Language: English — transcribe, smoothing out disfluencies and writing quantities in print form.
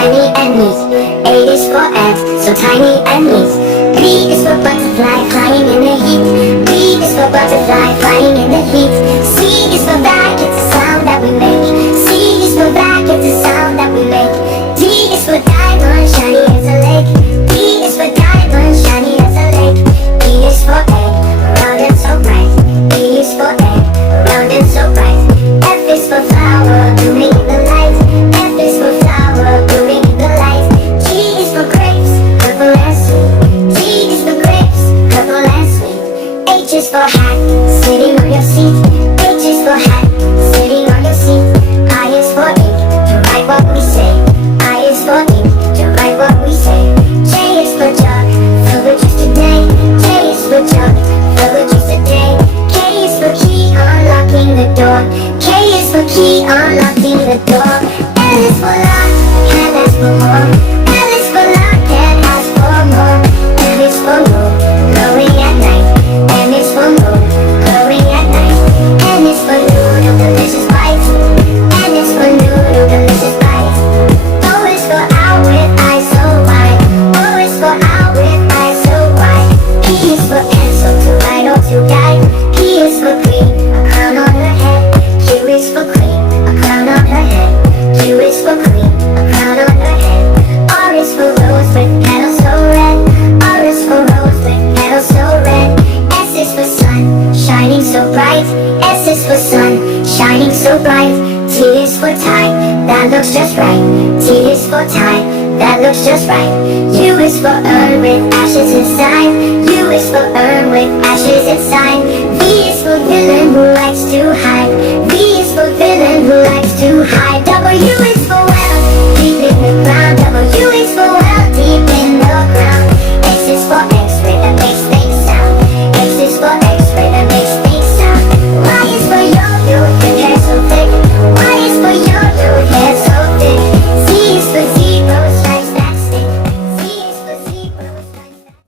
shiny and neat. A is for ant, so tiny and neat. B is for butterfly, flying in the heat. B is for butterfly, flying in the heat. C is for bag, it's a sound that we make. C is for bag, it's a sound that we make. D is for diamond, shiny as a lake. D is for diamond, shiny as a lake. E is for egg, round and so bright. E is for egg, round and so bright. F is for flower, blooming in the light. F is for flower, blooming in the light. G is for grapes, purple and sweet. G is for grapes, purple and sweet. H is for hat, sitting on your seat. H is for hat, sitting on your seat. I is for ink, to write what we say. I is for ink, to write what we say. J is for jug, fill with juice today. J is for jug, fill with juice today. K is for key, unlocking the door. K is for key, unlocking the door. L is for lock, and ask for more. L is for lock, and ask for more. M is for moon, glowing at night. M is for moon, glowing at night. N is for noodle, delicious bite. N is for noodle, delicious bite. O is for owl with eyes so wide. O is for owl with eyes so wide. P is for pencil, to write or to guide. P is for queen, a crown on her head. Q is for queen, a crown on her head. Q is for queen, a crown on her head. R is for rose with petals so red. R is for rose with petals so red. S is for sun, shining so bright. S is for sun, shining so bright. T is for tie, that looks just right. T is for tie, that looks just right. U is for urn with ashes inside. U is for urn with ashes inside. V is for villain who likes to hide. V is for villain who likes to hide.